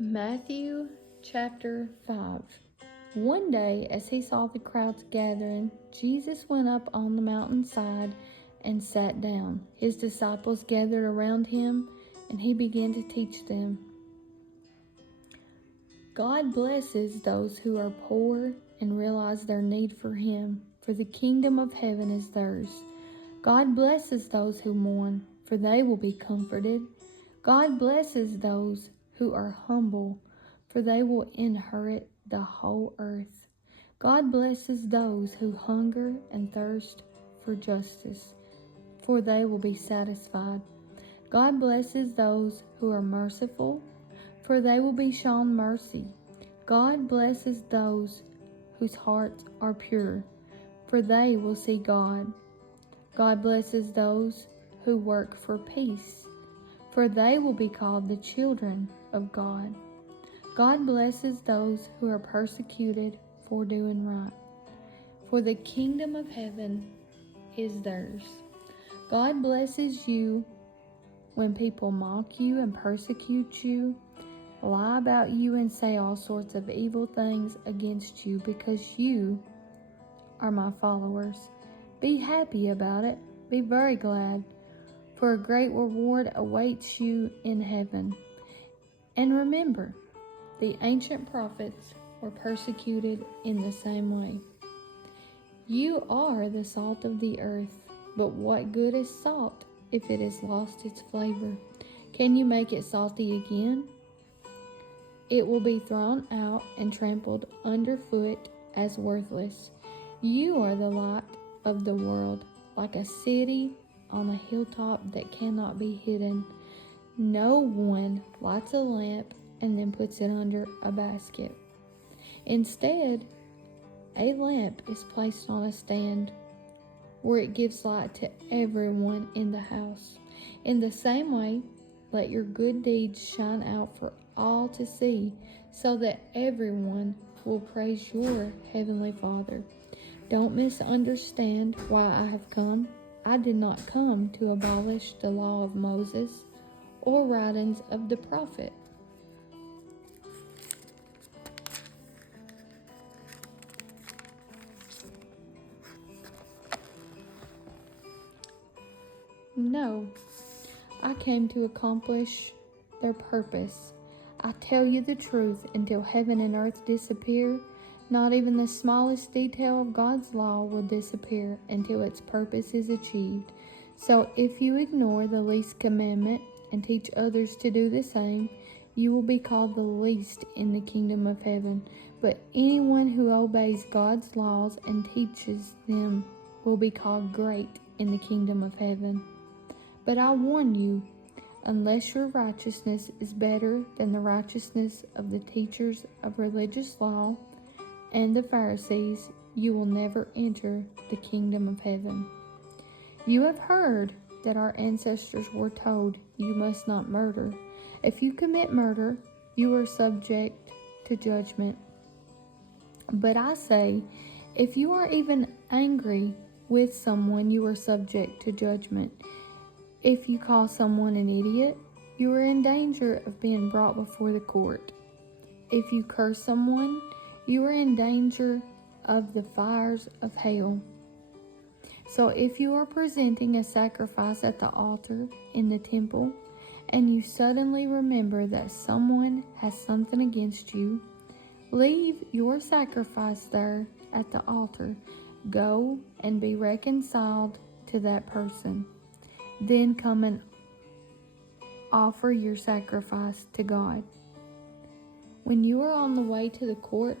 Matthew chapter 5. One day, as he saw the crowds gathering, Jesus went up on the mountainside and sat down. His disciples gathered around him, and he began to teach them. God blesses those who are poor and realize their need for him, for the kingdom of heaven is theirs. God blesses those who mourn, for they will be comforted. God blesses those who are humble, for they will inherit the whole earth. God blesses those who hunger and thirst for justice, for they will be satisfied. God blesses those who are merciful, for they will be shown mercy. God blesses those whose hearts are pure, for they will see God. God blesses those who work for peace, for they will be called the children of God. God blesses those who are persecuted for doing right, for the kingdom of heaven is theirs. God blesses you when people mock you and persecute you, lie about you, and say all sorts of evil things against you because you are my followers. Be happy about it. Be very glad, for a great reward awaits you in heaven. And remember, the ancient prophets were persecuted in the same way. You are the salt of the earth, but what good is salt if it has lost its flavor? Can you make it salty again? It will be thrown out and trampled underfoot as worthless. You are the light of the world, like a city on a hilltop that cannot be hidden. No one lights a lamp and then puts it under a basket. Instead, a lamp is placed on a stand where it gives light to everyone in the house. In the same way, let your good deeds shine out for all to see, so that everyone will praise your heavenly Father. Don't misunderstand why I have come. I did not come to abolish the law of Moses or writings of the prophet. No, I came to accomplish their purpose. I tell you the truth, until heaven and earth disappear, not even the smallest detail of God's law will disappear until its purpose is achieved. So if you ignore the least commandment and teach others to do the same, you will be called the least in the kingdom of heaven. But anyone who obeys God's laws and teaches them will be called great in the kingdom of heaven. But I warn you, unless your righteousness is better than the righteousness of the teachers of religious law and the Pharisees, you will never enter the kingdom of heaven. You have heard that our ancestors were told, you must not murder. If you commit murder, you are subject to judgment. But I say, if you are even angry with someone, you are subject to judgment. If you call someone an idiot, you are in danger of being brought before the court. If you curse someone, you are in danger of the fires of hell. So if you are presenting a sacrifice at the altar in the temple, and you suddenly remember that someone has something against you, leave your sacrifice there at the altar. Go and be reconciled to that person. Then come and offer your sacrifice to God. When you are on the way to the court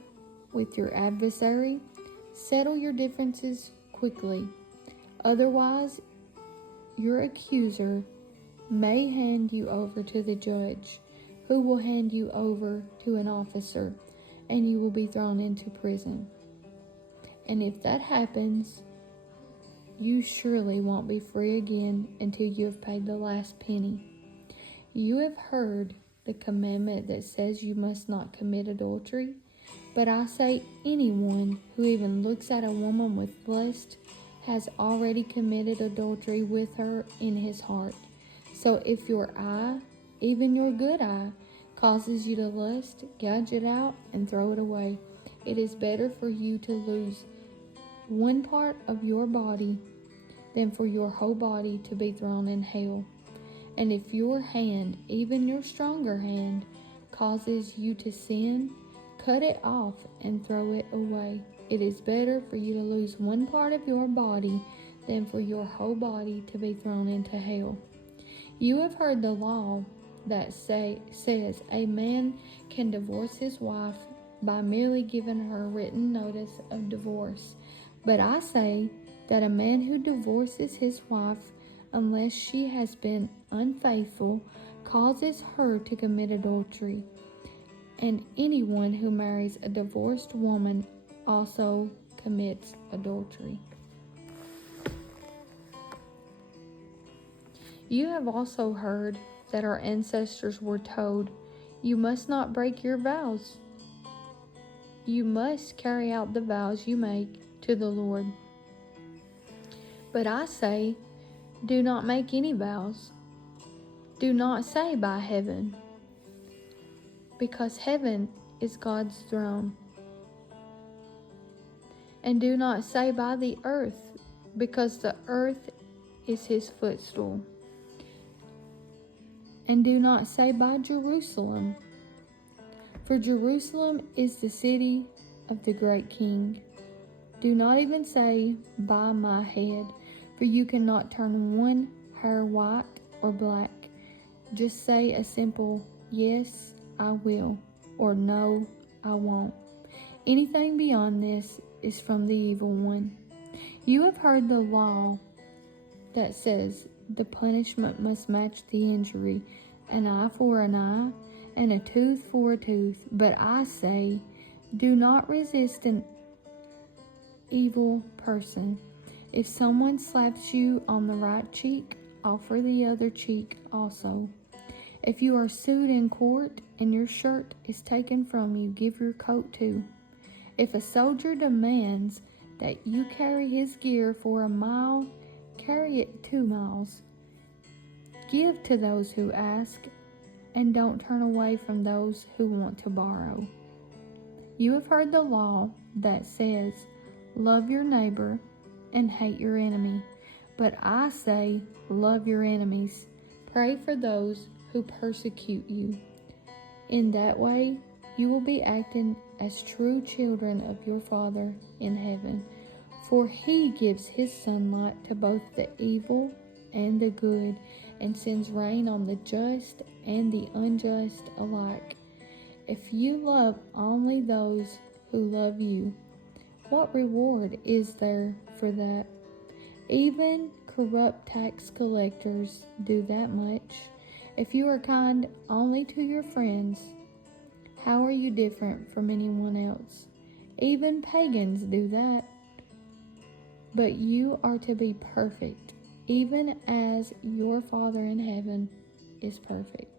with your adversary, settle your differences quickly. Otherwise, your accuser may hand you over to the judge, who will hand you over to an officer, and you will be thrown into prison. And if that happens, you surely won't be free again until you have paid the last penny. You have heard the commandment that says you must not commit adultery, but I say anyone who even looks at a woman with lust has already committed adultery with her in his heart. So if your eye, even your good eye, causes you to lust, gouge it out, and throw it away. It is better for you to lose one part of your body than for your whole body to be thrown in hell. And if your hand, even your stronger hand, causes you to sin, cut it off and throw it away. It is better for you to lose one part of your body than for your whole body to be thrown into hell. You have heard the law that says a man can divorce his wife by merely giving her written notice of divorce. But I say that a man who divorces his wife, unless she has been unfaithful, causes her to commit adultery. And anyone who marries a divorced woman also commits adultery. You have also heard that our ancestors were told, "You must not break your vows. You must carry out the vows you make to the Lord." But I say, do not make any vows. Do not say by heaven, because heaven is God's throne. And do not say by the earth, because the earth is his footstool. And do not say by Jerusalem, for Jerusalem is the city of the great King. Do not even say by my head, for you cannot turn one hair white or black. Just say a simple yes, I will, or no, I won't. Anything beyond this is from the evil one. You have heard the law that says the punishment must match the injury, an eye for an eye, and a tooth for a tooth. But I say, do not resist an evil person. If someone slaps you on the right cheek, offer the other cheek also. If you are sued in court and your shirt is taken from you, give your coat too. If a soldier demands that you carry his gear for a mile, carry it 2 miles. Give to those who ask, and don't turn away from those who want to borrow. You have heard the law that says, love your neighbor and hate your enemy. But I say, love your enemies. Pray for those who persecute you. In that way, you will be acting as true children of your Father in heaven. For he gives his sunlight to both the evil and the good, and sends rain on the just and the unjust alike. If you love only those who love you, what reward is there for that? Even corrupt tax collectors do that much. If you are kind only to your friends, how are you different from anyone else? Even pagans do that. But you are to be perfect, even as your Father in heaven is perfect.